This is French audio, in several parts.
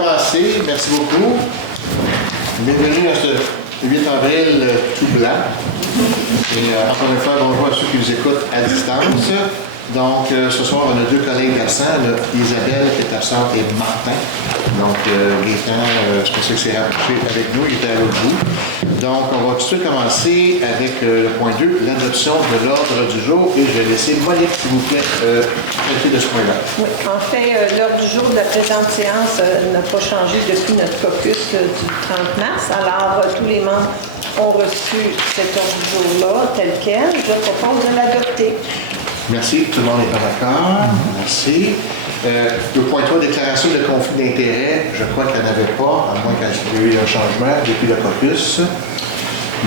commencer. Merci beaucoup. Bienvenue à ce 8 avril tout blanc. Et encore une fois, bonjour à ceux qui nous écoutent à distance. Donc, ce soir, on a deux collègues absents. Isabelle qui est absente et Martin. Donc, Gaétan, c'est pour ça que c'est rapproché avec nous, il était à l'autre bout. Donc, on va tout de suite commencer avec le point 2, l'adoption de l'ordre du jour. Et je vais laisser Monique, s'il vous plaît, traiter de ce point-là. Oui, en fait, l'ordre du jour de la présente séance n'a pas changé depuis notre caucus du 30 mars. Alors, tous les membres ont reçu cet ordre du jour-là, tel quel. Je propose de l'adopter. Merci. Tout le monde est d'accord. Merci. Le point 3, déclaration de conflit d'intérêt. Je crois qu'il n'y en avait pas, à moins qu'il y ait eu un changement depuis le caucus.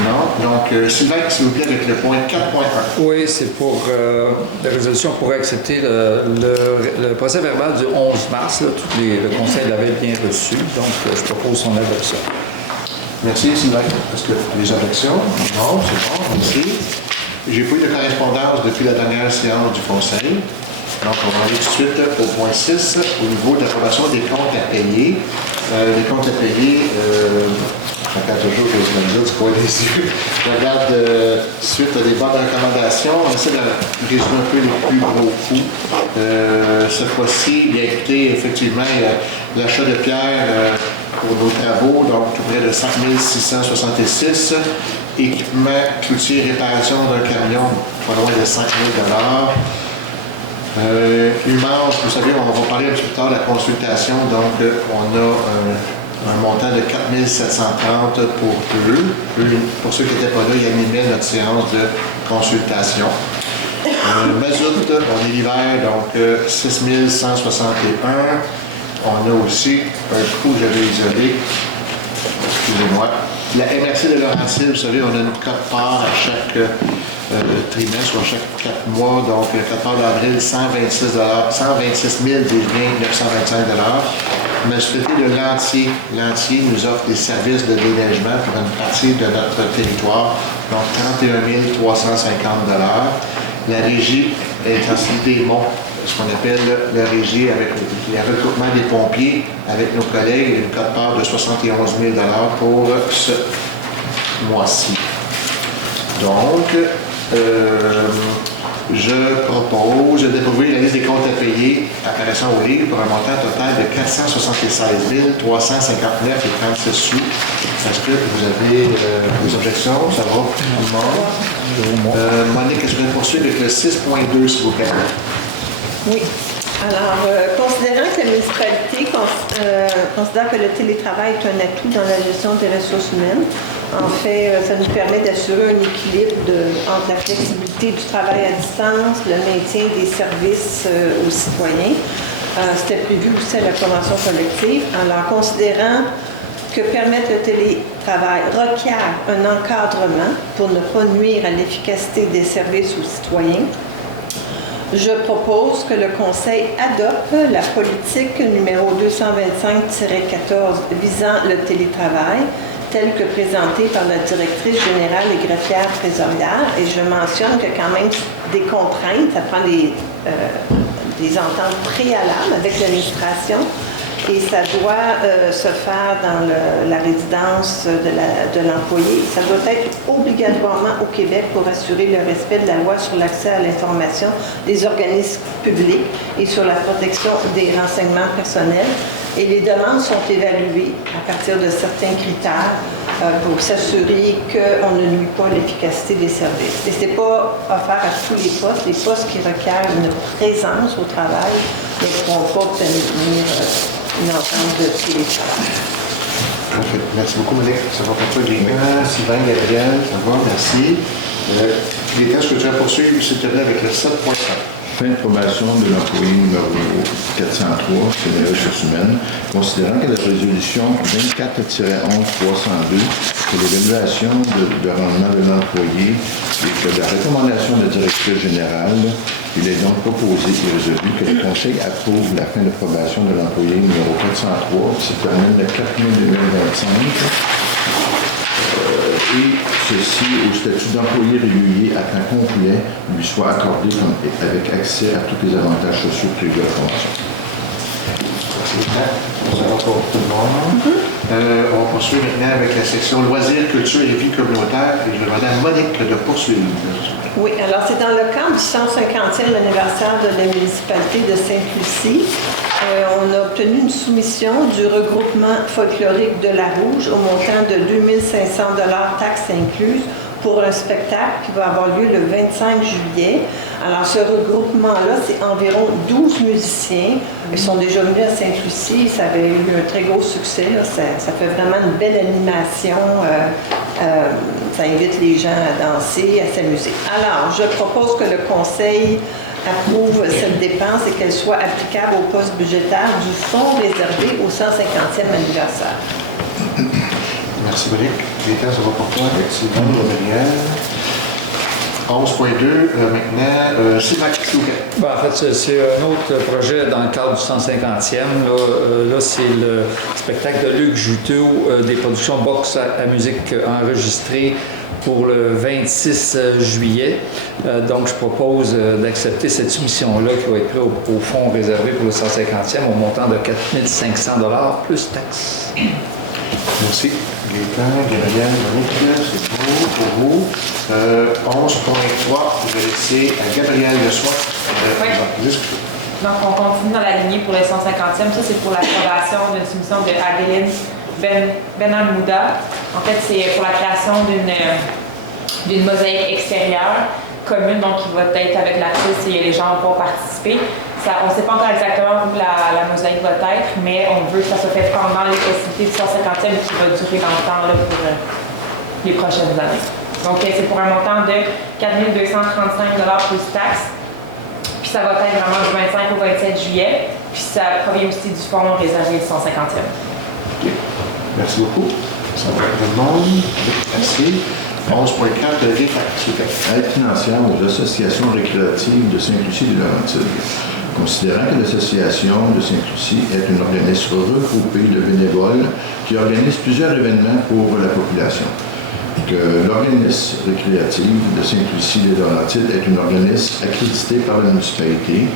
Non. Donc, Sylvain, s'il vous plaît, avec le point 4.1. Oui, c'est pour la résolution pour accepter le procès verbal du 11 mars. Là, le Conseil l'avait bien reçu, donc je propose son adoption. Merci, Sylvain. Est-ce que les objections? Non, c'est bon. Merci. J'ai pas eu de correspondance depuis la dernière séance du Conseil. Donc, on va aller tout de suite au point 6, au niveau de l'approbation des comptes à payer. Les comptes à payer, je regarde toujours que je me dis du coin des yeux. Je regarde suite à des bonnes recommandations. On essaie de résumer un peu les plus gros coûts. Cette fois-ci, il y a écouté effectivement l'achat de pierres pour nos travaux, donc tout près de 5 666. Équipement, cloutier, réparation d'un camion, pas loin de 5 000 Humance, vous savez, on va parler un petit peu plus tard de la consultation, donc on a un montant de 4 730 pour eux. Pour ceux qui n'étaient pas là, ils animaient notre séance de consultation. Mazout, on est l'hiver, donc 6 161. On a aussi un coût, j'avais isolé, excusez-moi. La MRC de Laurentide, vous savez, on a une cote-part à chaque trimestre ou à chaque 4 mois. Donc, cote-part d'avril, 126 925 Mais je de Lantier. Lantier nous offre des services de déneigement pour une partie de notre territoire. Donc, 31 350 La régie Intensité des Monts, ce qu'on appelle la régie avec le recoupement des pompiers avec nos collègues, une cote-part de 71 000 pour ce mois-ci. Donc, je propose d'approuver la liste des comptes à payer apparaissant au livre pour un montant total de 476 359,36 sous. Est-ce que vous avez des objections? Ça va? Monique, est-ce que vous pouvez poursuivre avec le 6.2, s'il vous plaît? Oui. Alors, considérant que la municipalité considère que le télétravail est un atout dans la gestion des ressources humaines, en fait, ça nous permet d'assurer un équilibre entre la flexibilité du travail à distance, le maintien des services aux citoyens. C'était prévu aussi à la convention collective. Alors, considérant que permettre le télétravail requiert un encadrement pour ne pas nuire à l'efficacité des services aux citoyens, je propose que le Conseil adopte la politique numéro 225-14 visant le télétravail, telle que présentée par la directrice générale et greffière trésorière. Et je mentionne que quand même des contraintes, ça prend des ententes préalables avec l'administration. Et ça doit se faire dans la résidence de l'employé. Ça doit être obligatoirement au Québec pour assurer le respect de la loi sur l'accès à l'information des organismes publics et sur la protection des renseignements personnels. Et les demandes sont évaluées à partir de certains critères pour s'assurer qu'on ne nuit pas l'efficacité des services. Et ce n'est pas offert à tous les postes qui requièrent une présence au travail ne pourront pas obtenir une entente de télétravail. Parfait. Merci beaucoup, Monique. Ça va pour toi, Gaétan, Sylvain, Gabriel. Ça va, merci. Gaétan, est-ce que tu vas poursuivre, s'il te plaît, avec le 7.5? Fin de probation de l'employé numéro 403, c'est les ressources humaines, considérant que la résolution 24-11-302, c'est l'évaluation de rendement de l'employé et que la recommandation de la directrice générale, il est donc proposé et résolu que le Conseil approuve la fin de probation de l'employé numéro 403, qui se termine le 4 mai 2025. Et ceci au statut d'employé régulier à temps complet lui soit accordé avec accès à tous les avantages sociaux prévus à la fonction. Merci beaucoup. Ça va pour tout le monde. On va poursuivre maintenant avec la section loisirs, culture et vie communautaire. Et je vais demander à Monique de poursuivre. Oui, alors c'est dans le cadre du 150e anniversaire de la municipalité de Sainte-Lucie. On a obtenu une soumission du regroupement folklorique de la Rouge au montant de 2 500 $ taxes incluses pour un spectacle qui va avoir lieu le 25 juillet. Alors, ce regroupement-là, c'est environ 12 musiciens. Ils sont déjà venus à Sainte-Lucie. Ça avait eu un très gros succès. Là. Ça fait vraiment une belle animation. Ça invite les gens à danser, à s'amuser. Alors, je propose que le conseil approuve cette dépense et qu'elle soit applicable au poste budgétaire du fonds réservé au 150e anniversaire. Merci, Monique. Gaëtan, ça va pour toi? Effectivement, Gabriel. 11.2, maintenant, Sylvain, s'il vous plaît. En fait, c'est un autre projet dans le cadre du 150e. Là c'est le spectacle de Luc Juteau, des productions box à musique enregistrées pour le 26 juillet. Donc, je propose d'accepter cette soumission-là qui va être prise au fonds réservé pour le 150e au montant de 4 500 $ plus taxes. Merci. Gaëtan, Gabriel, Monique, c'est beau pour vous. 11.3, je vais laisser à Gabriel le soir de discuter. Donc, on continue dans la lignée pour le 150e. Ça, c'est pour l'approbation d'une soumission de Adeline Benhamouda. En fait, c'est pour la création d'une mosaïque extérieure commune, donc qui va être avec l'artiste et les gens vont participer. On ne sait pas encore exactement où la mosaïque va être, mais on veut que ça soit fait pendant les festivités du 150e qui va durer dans le temps là, pour les prochaines années. Donc, c'est pour un montant de 4 235 $ plus taxes. Puis ça va être vraiment du 25 au 27 juillet. Puis ça provient aussi du fonds réservé du 150e. Okay. Merci beaucoup. Ça va tout le monde. Merci. 11.4, aide financière aux associations récréatives de Sainte-Lucie des Laurentides. Considérant que l'association de Sainte-Lucie est un organisme regroupé de bénévoles qui organise plusieurs événements pour la population, que l'organisme récréatif de Sainte-Lucie des Laurentides est un organisme accrédité par la municipalité,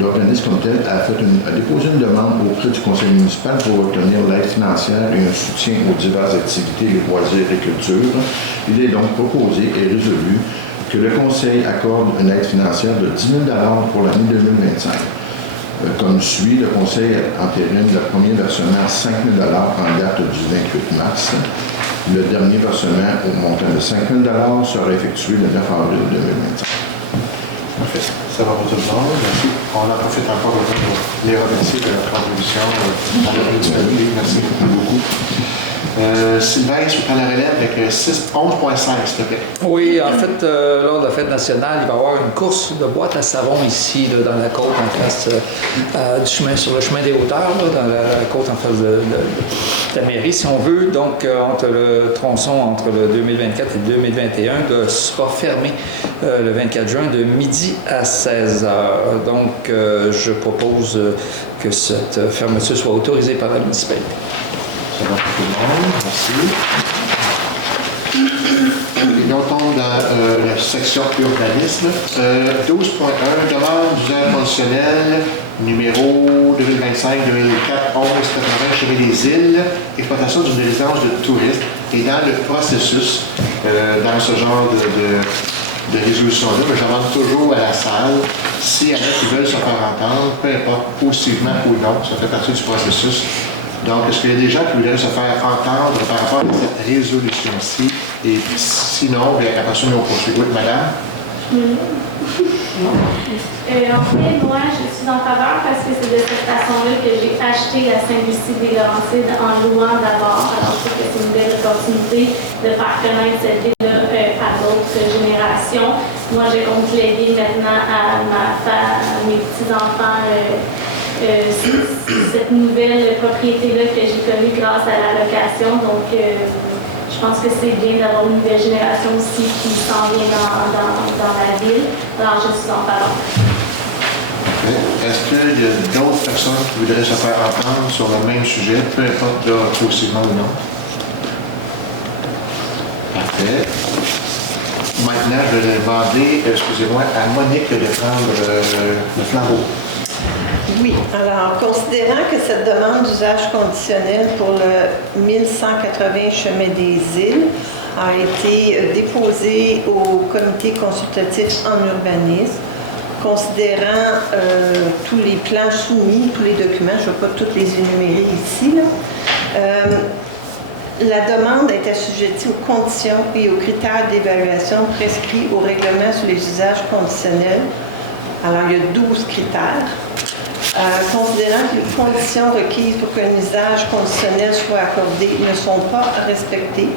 l'organisme comme tel a déposé une demande auprès du conseil municipal pour obtenir l'aide financière et un soutien aux diverses activités, les loisirs et culture. Il est donc proposé et résolu que le conseil accorde une aide financière de 10 000 $ pour l'année 2025. Comme suit, le conseil entérine le premier versement à 5 000 $ en date du 28 mars. Le dernier versement au montant de 5 000 $ sera effectué le 9 avril 2025. Parfait. Ça va pour tout le monde. Merci. On en profite encore pour les remercier de leur contribution à la municipalité. Merci beaucoup. Sylvain, tu prends la relève avec 11.5, s'il te plaît. Oui, en fait, lors de la fête nationale, il va y avoir une course de boîtes à savon ici, là, dans la côte, en face sur le chemin des hauteurs, là, dans la côte en face de la mairie, si on veut. Donc, entre le tronçon entre le 2024 et le 2021, sera fermé le 24 juin de midi à 16h. Donc, je propose que cette fermeture soit autorisée par la municipalité. Ça va pour tout le monde. Merci. Et on tombe dans la section urbanisme. 12.1, demande d'usage conditionnel numéro 2025-2004-11-80 Chemin des Îles, exploitation d'une résidence de touristes. Et dans le processus, dans ce genre de résolution-là, je demande toujours à la salle si il y en a qui veulent se faire entendre, peu importe, positivement ou non, ça fait partie du processus. Donc, est-ce qu'il y a des gens qui voudraient se faire entendre par rapport à cette résolution-ci? Et sinon, bien, après ça, nous poursuivons. Oui, madame? En fait, moi, je suis en faveur parce que c'est de cette façon-là que j'ai acheté à Sainte-Lucie des Laurentides en louant d'abord. Alors, je trouve que c'est une belle opportunité de faire connaître cette ville-là à d'autres générations. Moi, je compte léguer maintenant à mes petits-enfants cette nouvelle propriété-là que j'ai connue grâce à la location. Donc, je pense que c'est bien d'avoir une nouvelle génération aussi qui s'en vient dans la ville. Alors, je suis en faveur. Est-ce qu'il y a d'autres personnes qui voudraient se faire entendre sur le même sujet, peu importe là, positivement ou non? Parfait. Maintenant, je vais demander, excusez-moi, à Monique de prendre le flambeau. Oui, alors, considérant que cette demande d'usage conditionnel pour le 1180 chemin des Îles a été déposée au comité consultatif en urbanisme, considérant tous les plans soumis, tous les documents, je ne vais pas tous les énumérer ici, là. La demande est assujettie aux conditions et aux critères d'évaluation prescrits au règlement sur les usages conditionnels. Alors, il y a 12 critères. Considérant que les conditions requises pour qu'un usage conditionnel soit accordé ne sont pas respectées,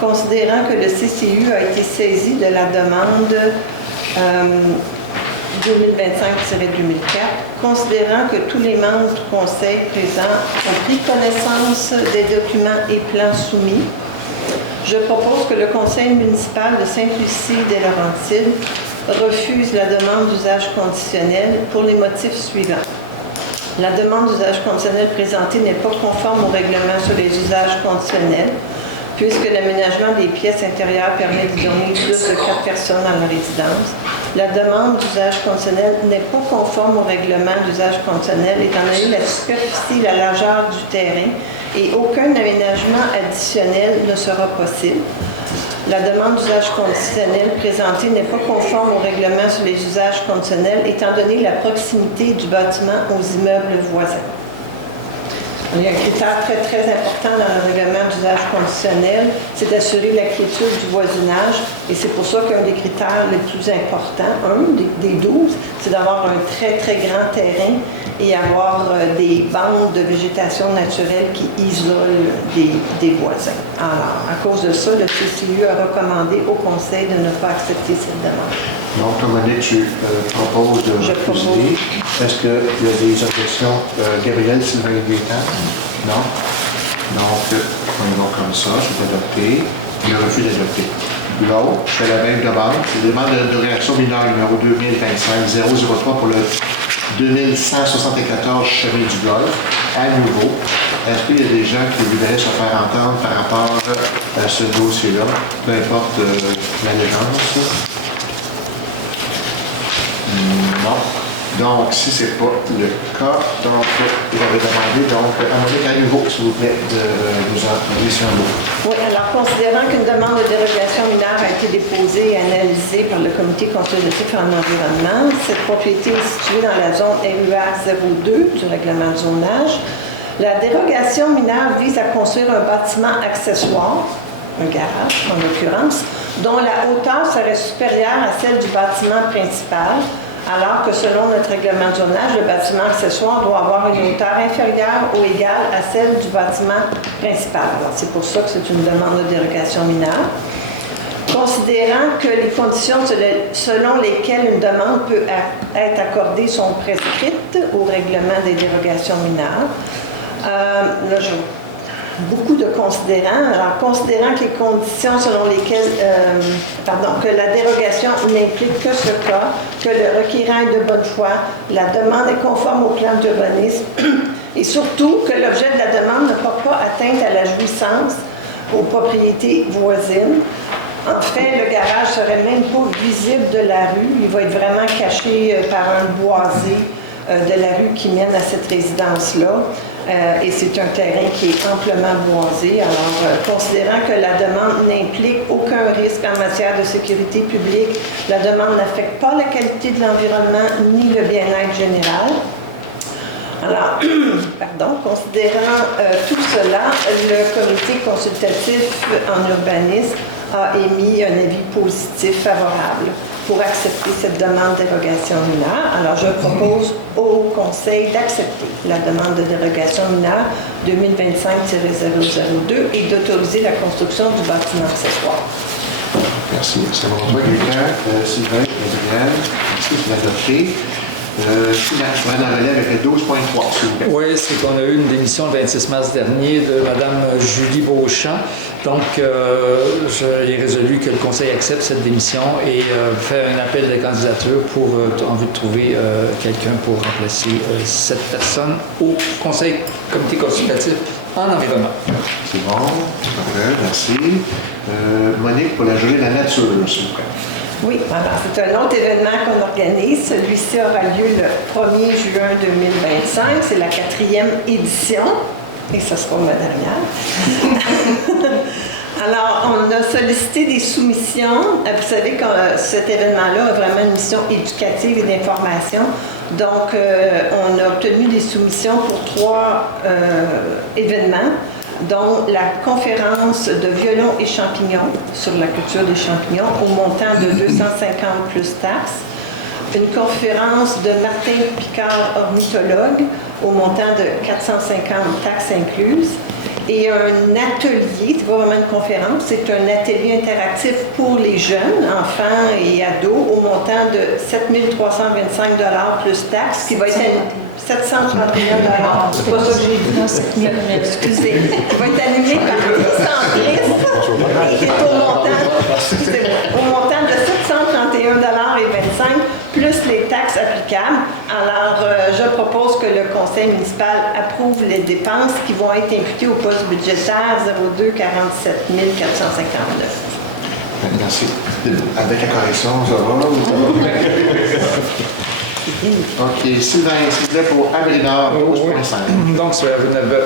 considérant que le CCU a été saisi de la demande 2025-2004, considérant que tous les membres du Conseil présents ont pris connaissance des documents et plans soumis, je propose que le Conseil municipal de Sainte-Lucie-des-Laurentides refuse la demande d'usage conditionnel pour les motifs suivants. La demande d'usage conditionnel présentée n'est pas conforme au règlement sur les usages conditionnels, puisque l'aménagement des pièces intérieures permet de dormir plus de 4 personnes dans la résidence. La demande d'usage conditionnel n'est pas conforme au règlement d'usage conditionnel étant donné la superficie et la largeur du terrain et aucun aménagement additionnel ne sera possible. La demande d'usage conditionnel présentée n'est pas conforme au règlement sur les usages conditionnels étant donné la proximité du bâtiment aux immeubles voisins. Il y a un critère très, très important dans le règlement d'usage conditionnel, c'est d'assurer la quiétude du voisinage. Et c'est pour ça qu'un des critères les plus importants, des 12, c'est d'avoir un très, très grand terrain et avoir des bandes de végétation naturelle qui isolent des voisins. Alors, à cause de ça, le CCU a recommandé au Conseil de ne pas accepter cette demande. Donc, Monique, tu proposes de refuser. Est-ce qu'il y a des objections? Gabriel, Sylvain Gaétan? Non? Donc, on y va comme ça, c'est adopté. Le refus d'adopter. L'autre, c'est la même demande. C'est la demande de réaction mineure numéro 2025-003 pour le 2174 chemin du Golfe. À nouveau, est-ce qu'il y a des gens qui voudraient se faire entendre par rapport à ce dossier-là, peu importe l'allégeance? Non. Donc, si ce n'est pas le cas, donc, je vais demander à Monique à nouveau, s'il vous plaît, de nous envoyer sur un mot. Oui, alors, considérant qu'une demande de dérogation mineure a été déposée et analysée par le Comité consultatif en environnement, cette propriété est située dans la zone RUA 02 du règlement de zonage. La dérogation mineure vise à construire un bâtiment accessoire, un garage en l'occurrence, dont la hauteur serait supérieure à celle du bâtiment principal, alors que selon notre règlement de zonage, le bâtiment accessoire doit avoir une hauteur inférieure ou égale à celle du bâtiment principal. Alors, c'est pour ça que c'est une demande de dérogation mineure. Considérant que les conditions selon lesquelles une demande peut être accordée sont prescrites au règlement des dérogations mineures, là, beaucoup de considérants. Alors, considérant que les conditions selon lesquelles, que la dérogation n'implique que ce cas, que le requérant est de bonne foi, la demande est conforme au plan d'urbanisme et surtout que l'objet de la demande ne porte pas atteinte à la jouissance aux propriétés voisines. En fait, le garage serait même pas visible de la rue. Il va être vraiment caché par un boisé de la rue qui mène à cette résidence-là. Et c'est un terrain qui est amplement boisé. Alors, considérant que la demande n'implique aucun risque en matière de sécurité publique, la demande n'affecte pas la qualité de l'environnement ni le bien-être général. Alors, considérant tout cela, le comité consultatif en urbanisme a émis un avis positif favorable pour accepter cette demande de dérogation mineure. Alors, je propose au Conseil d'accepter la demande de dérogation mineure 2025-002 et d'autoriser la construction du bâtiment accessoire. Merci. C'est bon. Toi, quelqu'un, Sylvain, Gabriel, merci, c'est adopté. Je vais en relais avec le 12.3, s'il vous plaît. Oui, c'est qu'on a eu une démission le 26 mars dernier de Mme Julie Beauchamp. Donc, j'ai résolu que le Conseil accepte cette démission et fait un appel de candidature pour en vue de trouver quelqu'un pour remplacer cette personne au Conseil comité consultatif en environnement. C'est bon. Parfait, merci. Monique, pour la journée de la nature, s'il vous plaît. Oui, alors c'est un autre événement qu'on organise. Celui-ci aura lieu le 1er juin 2025. C'est la 4e édition et ce sera ma dernière. Alors, on a sollicité des soumissions. Vous savez que cet événement-là a vraiment une mission éducative et d'information. Donc, on a obtenu des soumissions pour 3 événements, dont la conférence de violon et champignons sur la culture des champignons au montant de 250 plus taxes, une conférence de Martin Picard, ornithologue, au montant de 450 taxes incluses, et un atelier, c'est pas vraiment une conférence, c'est un atelier interactif pour les jeunes, enfants et ados, au montant de 7 325 $ plus taxes, qui va être 731 $. C'est pas ça que j'ai dit, non, 7 000. Excusez. Qui va être animé par des centristes et au montant de 731 $ et 25 plus les taxes applicables. Alors, je propose que le conseil municipal approuve les dépenses qui vont être imputées au poste budgétaire 02 47 459. Merci. Avec la correction, ça va? OK. Sylvain, s'il vous plaît, pour Abrinard, 12,5. Donc, c'est le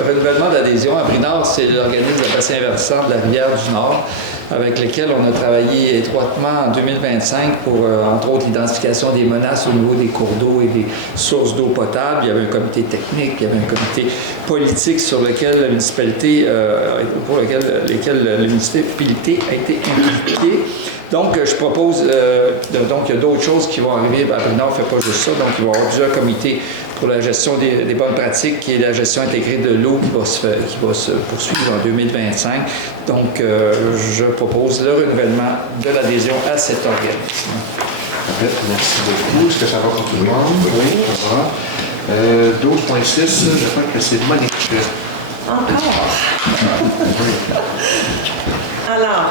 renouvellement d'adhésion. Abrinard, c'est l'organisme de bassin versant de la rivière du Nord, avec lequel on a travaillé étroitement en 2025 pour, entre autres, l'identification des menaces au niveau des cours d'eau et des sources d'eau potable. Il y avait un comité technique, il y avait un comité politique sur lequel la municipalité, lesquels la municipalité a été impliquée. Donc, je propose, donc il y a d'autres choses qui vont arriver. Abrinard ne fait pas juste ça, donc il va y avoir plusieurs comités pour la gestion des bonnes pratiques, qui est la gestion intégrée de l'eau qui va se poursuivre en 2025. Donc, je propose le renouvellement de l'adhésion à cet organisme. Merci beaucoup. Est-ce que ça va pour tout le monde? Oui, ça va. 12,6, je crois que c'est Monique. Encore? Alors,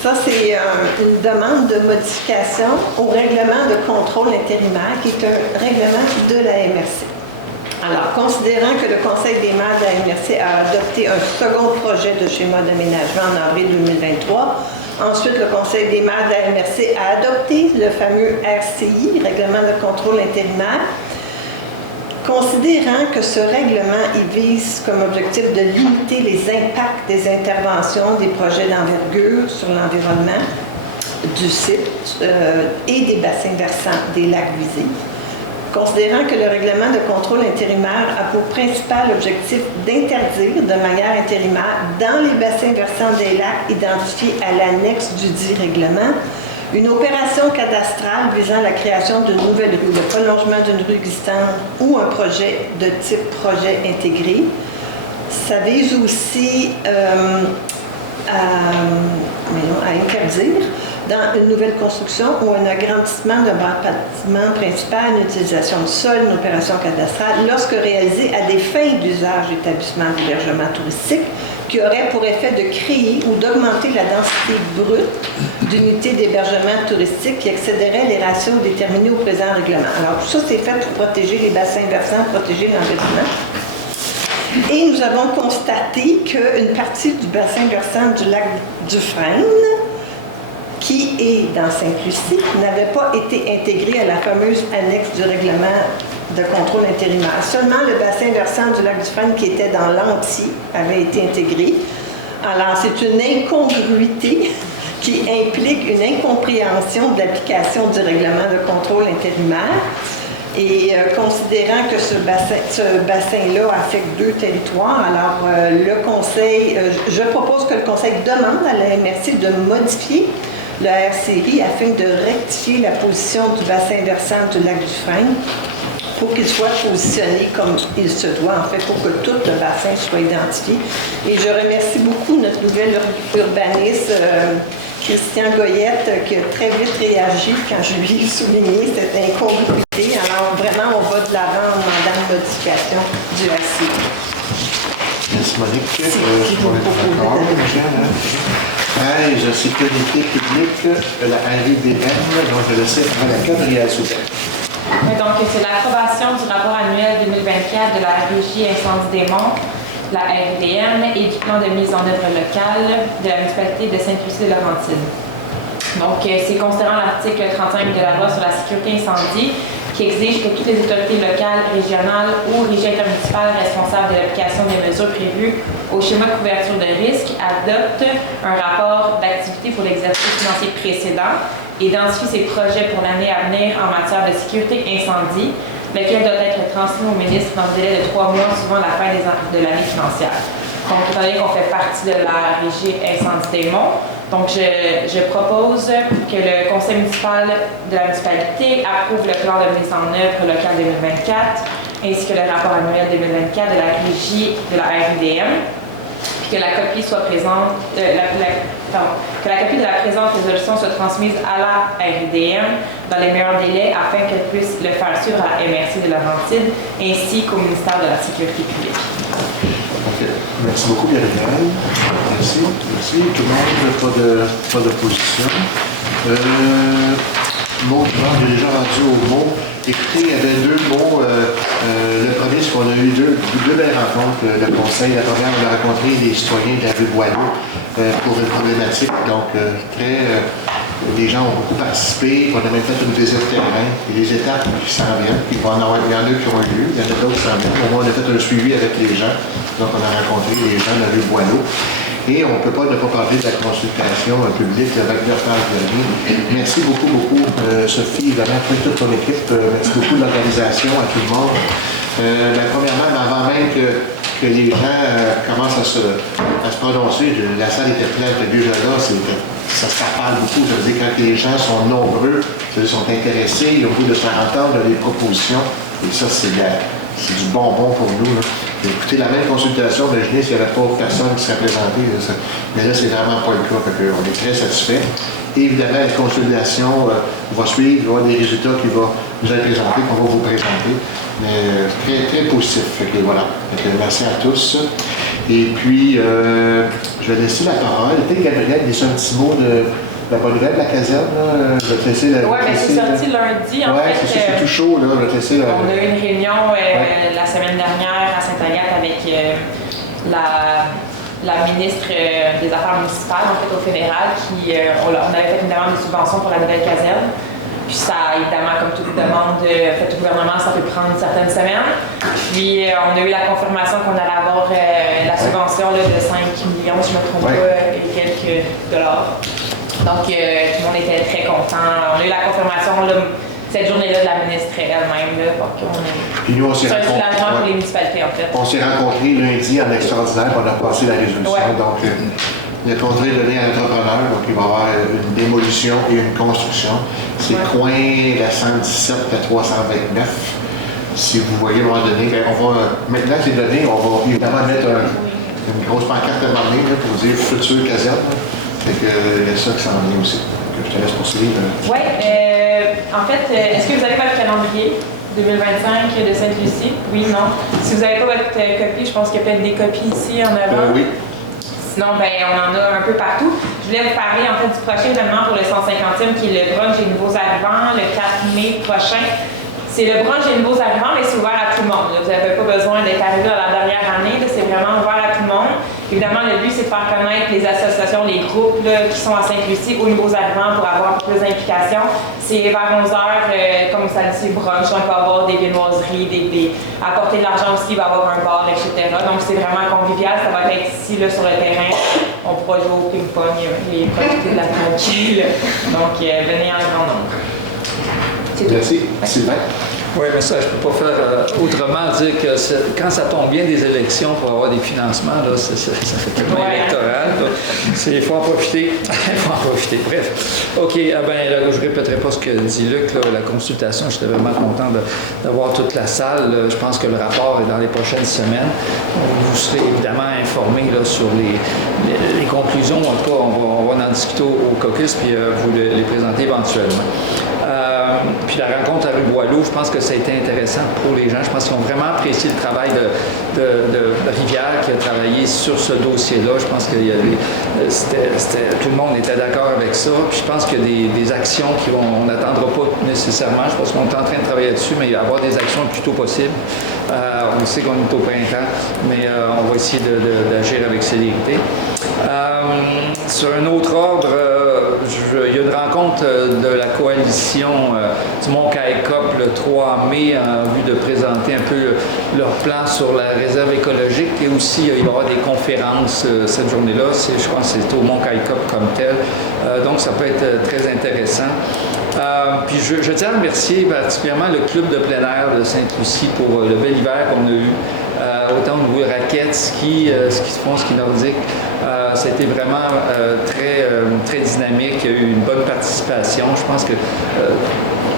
ça, c'est une demande de modification au règlement de contrôle intérimaire, qui est un règlement de la MRC. Alors, considérant que le Conseil des maires de la MRC a adopté un second projet de schéma d'aménagement en avril 2023, ensuite, le Conseil des maires de la MRC a adopté le fameux RCI, règlement de contrôle intérimaire. Considérant que ce règlement il vise comme objectif de limiter les impacts des interventions des projets d'envergure sur l'environnement du site et des bassins versants des lacs visés, considérant que le règlement de contrôle intérimaire a pour principal objectif d'interdire de manière intérimaire dans les bassins versants des lacs identifiés à l'annexe du dit règlement une opération cadastrale visant la création d'une nouvelle rue, le prolongement d'une rue existante ou un projet de type projet intégré. Ça vise aussi à interdire dans une nouvelle construction ou un agrandissement d'un bâtiment principal, une utilisation de sol, une opération cadastrale, lorsque réalisée à des fins d'usage d'établissement d'hébergement touristique, qui aurait pour effet de créer ou d'augmenter la densité brute d'unités d'hébergement touristique qui excéderait les ratios déterminés au présent règlement. Alors, tout ça, c'est fait pour protéger les bassins versants, protéger l'environnement. Et nous avons constaté qu'une partie du bassin versant du lac Dufresne, qui est dans Sainte-Lucie, n'avait pas été intégrée à la fameuse annexe du règlement de contrôle intérimaire. Seulement le bassin versant du lac Dufresne, qui était dans l'Anti, avait été intégré. Alors, c'est une incongruité qui implique une incompréhension de l'application du règlement de contrôle intérimaire. Et considérant que ce bassin-là affecte 2 territoires, alors le Conseil, je propose que le Conseil demande à la MRC de modifier le RCI afin de rectifier la position du bassin versant du lac Dufresne pour qu'il soit positionné comme il se doit, en fait, pour que tout le bassin soit identifié. Et je remercie beaucoup notre nouvelle urbaniste, Christian Goyette, qui a très vite réagi quand je lui ai souligné cette incongruité. Alors, vraiment, on va de l'avant en demandant une modification du RCI. Merci, Monique. On est d'accord, sécurité publique, la RIDM, donc je laisse Mme Gabrielle Souter. Donc, c'est l'approbation du rapport annuel 2024 de la Régie Incendie des Monts. la RDM et du plan de mise en œuvre locale de la municipalité de Sainte-Lucie-de-Laurentide. Donc, c'est considérant l'article 35 de la loi sur la sécurité incendie qui exige que toutes les autorités locales, régionales ou régies intermunicipales responsables de l'application des mesures prévues au schéma de couverture de risque adoptent un rapport d'activité pour l'exercice financier précédent, identifient ses projets pour l'année à venir en matière de sécurité incendie, lequel doit être transmis au ministre dans un délai de 3 mois suivant la fin de l'année financière. Donc, étant donné qu'on fait partie de la régie Incendie des Monts, donc je propose que le conseil municipal de la municipalité approuve le plan de mise en œuvre local 2024 ainsi que le rapport annuel 2024 de la régie de la RIDM, puis que la copie soit présente, que la copie de la présente résolution soit transmise à la RIDM dans les meilleurs délais afin qu'elle puisse le faire suivre à la MRC de Laurentide ainsi qu'au ministère de la Sécurité publique. OK. Merci beaucoup, Gabriel. Merci. Merci. Tout le monde, pas d'opposition. Mot, j'ai déjà rendu au mot. Écoutez, il y avait 2 mots. Le premier, c'est qu'on a eu deux belles rencontres, le conseil. La première, on a rencontré des citoyens de la rue Boileau pour une problématique. Donc, les gens ont beaucoup participé. On a même fait une visite terrain. Et les étapes qui s'en viennent, il y en a qui ont eu lieu, il y en a d'autres qui s'en viennent. Au moins, on a fait un suivi avec les gens. Donc, on a rencontré les gens de la rue Boileau. Et on ne peut pas ne pas parler de la consultation publique avec Dr. Denis. Merci beaucoup, Sophie, vraiment, toute ton équipe. Merci beaucoup de l'organisation, à tout le monde. Premièrement, avant même que les gens commencent à se prononcer, la salle était pleine, déjà là, ça se parle beaucoup. Je veux dire, quand les gens sont nombreux, sont intéressés, au bout de se faire entendre les propositions, et ça, c'est du bonbon pour nous. Là. Écoutez, la même consultation, imaginez s'il n'y avait pas personne qui serait présenté. Mais là, c'est vraiment pas le cas. On est très satisfaits. Et évidemment, la consultation va suivre, il va y avoir des résultats qui vont nous être présentés, qu'on va vous présenter. Mais très, très positif. Voilà. Merci à tous. Et puis, je vais laisser la parole. Peut-être Gabriel, il y a un petit mot de la bonne nouvelle de la caserne. Je vais te laisser la. Oui, mais c'est sorti lundi. En fait, c'est tout chaud. Là. Je vais te laisser la. On a eu une réunion la semaine dernière à Sainte-Agathe avec la ministre des Affaires municipales, en fait, au fédéral, on avait fait une demande de subvention pour la nouvelle caserne. Puis ça, évidemment, comme toute demande faite au gouvernement, ça peut prendre certaines semaines. Puis on a eu la confirmation qu'on allait avoir la subvention là, de 5 millions, si je ne me trompe pas, et quelques dollars. Donc, tout le monde était très content. On a eu la confirmation là, cette journée-là de la ministre elle-même. Puis nous, on s'est rencontrés. C'est un soulagement pour les municipalités, en fait. On s'est rencontrés lundi en extraordinaire, on a passé la résolution. Donc, le contrat est donné à l'entrepreneur, donc il va y avoir une démolition et une construction. C'est coin la 117 à 329. Si vous voyez à un moment donné, maintenant que c'est donné, on va évidemment mettre une grosse pancarte à m'emmener pour dire future caserne. Fait que il y a ça qui s'en vient aussi. Donc, je te laisse poursuivre. Oui, en fait, est-ce que vous avez votre calendrier 2025 de Sainte-Lucie? Oui, non. Si vous n'avez pas votre copie, je pense qu'il y a peut-être des copies ici en avant. Oui. Sinon, on en a un peu partout. Je voulais vous parler en fait du prochain événement pour le 150e qui est le brunch des nouveaux arrivants le 4 mai prochain. C'est le brunch des nouveaux arrivants, mais c'est ouvert à tout le monde. Vous n'avez pas besoin d'être arrivé dans la dernière année. C'est vraiment ouvert à tout le monde. Évidemment, le but, c'est de faire connaître les associations, les groupes qui sont à Sainte-Lucie aux nouveaux arrivants pour avoir plus d'implication. C'est vers 11h, comme ça dit, brunch. Donc, il va y avoir des viennoiseries, apporter de l'argent aussi, il va y avoir un bar, etc. Donc, c'est vraiment convivial. Ça va être ici, là, sur le terrain. On pourra jouer au ping-pong et profiter de la tranquille. Donc, venez en grand nombre. Merci. Sylvain. Oui, mais ça, je ne peux pas faire autrement dire que quand ça tombe bien des élections pour avoir des financements, là, ça fait tellement électoral. Il faut en profiter. Il faut en profiter. Bref. OK, là, je ne répéterai pas ce que dit Luc, là, la consultation. J'étais vraiment content d'avoir toute la salle. Je pense que le rapport est dans les prochaines semaines. Vous serez évidemment informés là, sur les conclusions. En tout cas, on va en discuter au caucus puis vous les présenter éventuellement. Puis la rencontre à rue Boileau, je pense que ça a été intéressant pour les gens. Je pense qu'ils ont vraiment apprécié le travail de de Rivière qui a travaillé sur ce dossier-là. Je pense que tout le monde était d'accord avec ça. Puis je pense qu'il y a des actions on n'attendra pas nécessairement, je pense qu'on est en train de travailler là-dessus, mais avoir des actions le plus tôt possible. On sait qu'on est au printemps, mais on va essayer d'agir avec célérité. Sur un autre ordre, il y a une rencontre de la coalition du Mont-Caïcop le 3 mai en vue de présenter un peu leur plan sur la réserve écologique et aussi il va y avoir des conférences cette journée-là. Je pense que c'est au Mont-Caïcop comme tel. Donc ça peut être très intéressant. Puis je tiens à remercier particulièrement le club de plein air de Sainte-Lucie pour le bel hiver qu'on a eu. Autant au niveau de raquettes, ski de fond, ski nordique. Ça a été vraiment très dynamique. Il y a eu une bonne participation. Je pense que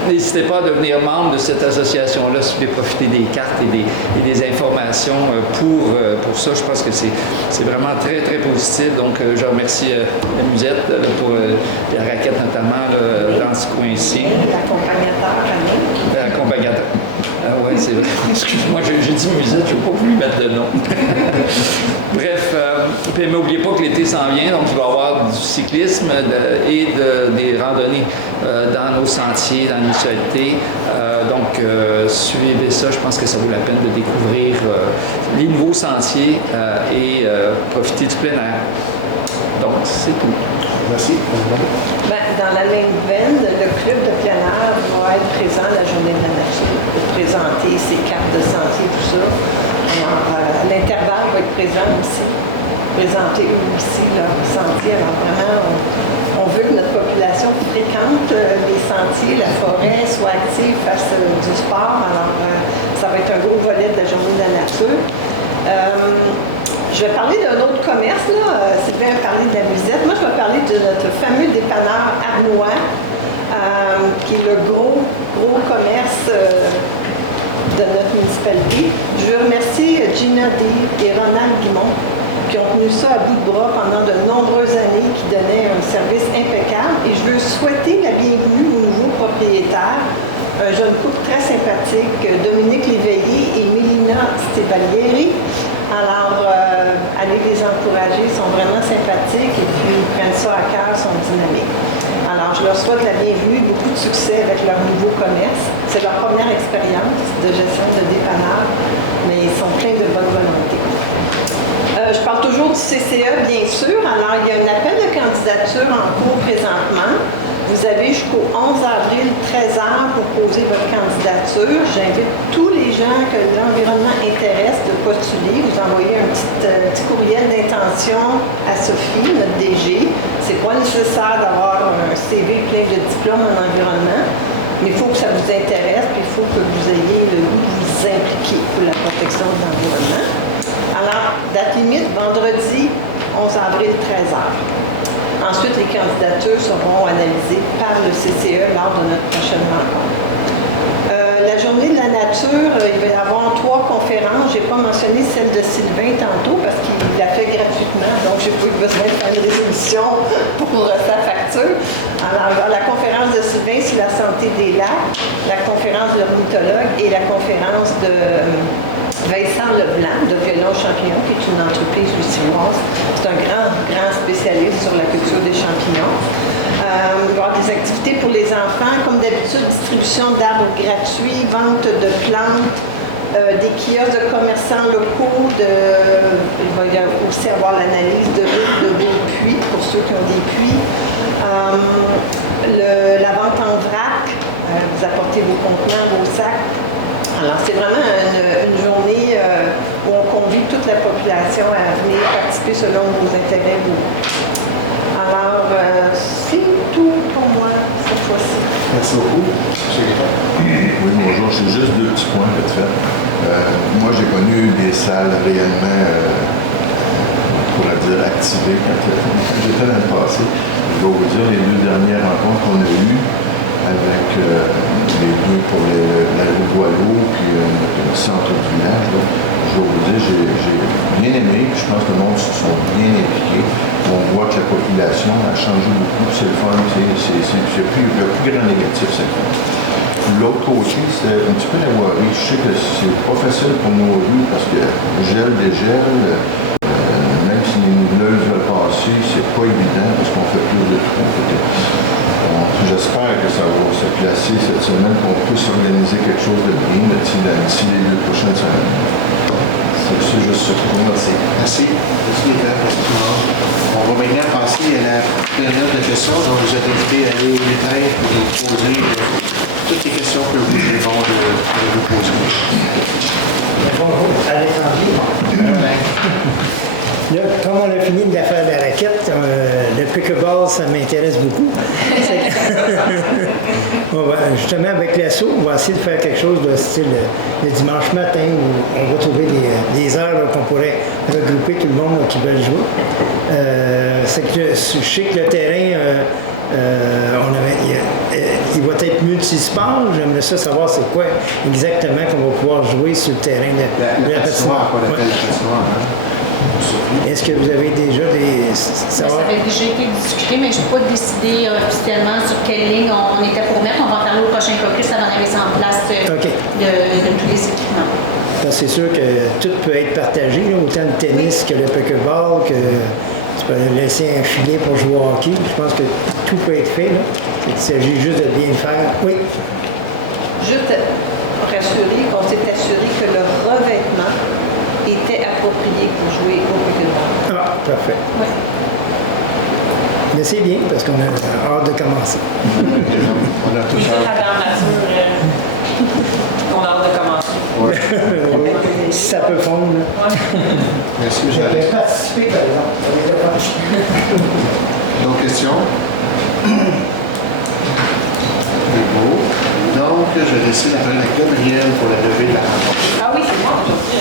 n'hésitez pas à devenir membre de cette association-là si vous voulez profiter des cartes et des informations pour ça. Je pense que c'est vraiment très, très positif. Donc, je remercie la musette pour les raquettes notamment dans ce coin-ci. L'accompagnateur, Annie. L'accompagnateur. Ah oui, c'est vrai. Excuse-moi, j'ai dit musette, je n'ai pas voulu mettre de nom. Bref, puis n'oubliez pas que l'été s'en vient, donc il va y avoir du cyclisme et des randonnées dans nos sentiers, dans la municipalité. Donc, suivez ça, je pense que ça vaut la peine de découvrir les nouveaux sentiers et profiter du plein air. Donc, c'est tout. Merci. Dans la même veine, le club de plein air va être présent à la Journée de la nature pour présenter ses cartes de sentier, tout ça. Alors, l'intervalle va être présent aussi, présenter eux aussi leur sentier. Alors vraiment, on veut que notre population fréquente les sentiers, la forêt, soit active, fasse du sport. Alors, ça va être un gros volet de la Journée de la nature. Je vais parler d'un autre commerce, là. Sylvain a parlé de la musette. Moi, je vais parler de notre fameux dépanneur Arnois, qui est le gros commerce de notre municipalité. Je veux remercier Gina D et Ronald Guimond, qui ont tenu ça à bout de bras pendant de nombreuses années, qui donnaient un service impeccable. Et je veux souhaiter la bienvenue aux nouveaux propriétaires, un jeune couple très sympathique, Dominique Léveillé et Mélina Stevalieri. Alors, allez les encourager, ils sont vraiment sympathiques et puis ils prennent ça à cœur, sont dynamiques. Alors, je leur souhaite la bienvenue, beaucoup de succès avec leur nouveau commerce. C'est leur première expérience de gestion de dépanneur, mais ils sont pleins de bonne volonté. Je parle toujours du CCE, bien sûr. Alors, il y a un appel de candidature en cours présentement. Vous avez jusqu'au 11 avril, 13h pour poser votre candidature. J'invite tous les gens que l'environnement intéresse de postuler. Vous envoyez un petit courriel d'intention à Sophie, notre DG. C'est pas nécessaire d'avoir un CV plein de diplômes en environnement, mais il faut que ça vous intéresse, puis il faut que vous ayez le goût de vous impliquer pour la protection de l'environnement. Alors, date limite, vendredi 11 avril, 13h. Ensuite, les candidatures seront analysées par le CCE lors de notre prochaine rencontre. La journée de la nature, il va y avoir 3 conférences. Je n'ai pas mentionné celle de Sylvain tantôt parce qu'il l'a fait gratuitement, donc je n'ai pas eu besoin de faire une résolution pour sa facture. Alors, la conférence de Sylvain sur la santé des lacs, la conférence de l'ornithologue et la conférence de Vincent Leblanc de Violon Champignons, qui est une entreprise lucinoise. C'est un grand spécialiste sur la culture des champignons. Il va y avoir des activités pour les enfants, comme d'habitude, distribution d'arbres gratuits, vente de plantes, des kiosques de commerçants locaux. Il va y aussi avoir l'analyse de vos puits, pour ceux qui ont des puits. La vente en vrac, vous apportez vos contenants, vos sacs. Alors, c'est vraiment une journée où on convie toute la population à venir participer selon vos intérêts. Alors, c'est tout pour moi cette fois-ci. Merci beaucoup. Oui, bonjour. C'est juste 2 petits points vite fait. Moi, j'ai connu des salles réellement, pour la dire, activées quand j'étais dans le passé. Je dois vous dire, les 2 dernières rencontres qu'on a eues, avec les 2 pour la rue Boileau puis le centre du village. Là. Je dois vous dire, j'ai bien aimé, puis je pense que le monde se sont bien impliqués. On voit que la population a changé beaucoup, c'est le fun, c'est plus grand négatif, c'est le fun. L'autre côté, c'est un petit peu la voirie. Je sais que c'est pas facile pour nos rues parce que gel, dégel, même si les modeleuses veulent passer, c'est pas évident parce qu'on fait plus de trous peut-être. Donc, j'espère que ça va se placer cette semaine, qu'on puisse organiser quelque chose de bien d'ici les 2 prochaines semaines. C'est juste ça. Merci. Merci. Merci les gars. Merci tout le monde. On va maintenant passer à la période de questions. Donc, vous êtes invités à aller au détail et poser toutes les questions que vous voulez vous poser. Bonjour, Alexandre. Là, comme on a fini de la faire de la raquette, le pickleball, ça m'intéresse beaucoup. Justement, avec l'assaut, on va essayer de faire quelque chose de style le dimanche matin où on va trouver des heures qu'on pourrait regrouper tout le monde qui veut jouer. Je sais que le terrain, il va être multisport. J'aimerais ça savoir c'est quoi exactement qu'on va pouvoir jouer sur le terrain de la patinoire. Pas la patinoire, hein? Est-ce que vous avez déjà des... Ça avait déjà été discuté, mais je n'ai pas décidé officiellement sur quelle ligne on était pour mettre. On va en parler au prochain caucus avant la mise en place de tous les équipements. Parce que c'est sûr que tout peut être partagé, là, autant le tennis que le pickleball, que tu peux laisser un filet pour jouer au hockey. Je pense que tout peut être fait. Là. Il s'agit juste de bien le faire. Oui. Juste rassurer qu'on s'est assuré que le revêtement était approprié pour jouer au pickleball. Ah, parfait. Oui. Mais c'est bien parce qu'on a hâte de commencer. On a tout Oui, c'est ça. la nature. On a hâte de commencer. Ouais. Si ça peut fondre. Là. Merci, M. J'avais Alex. participé, par exemple. D'autres questions? C'est beau. Donc, je décide d'appeler la Gabrielle pour la levée de la rencontre. Ah oui, c'est moi aujourd'hui.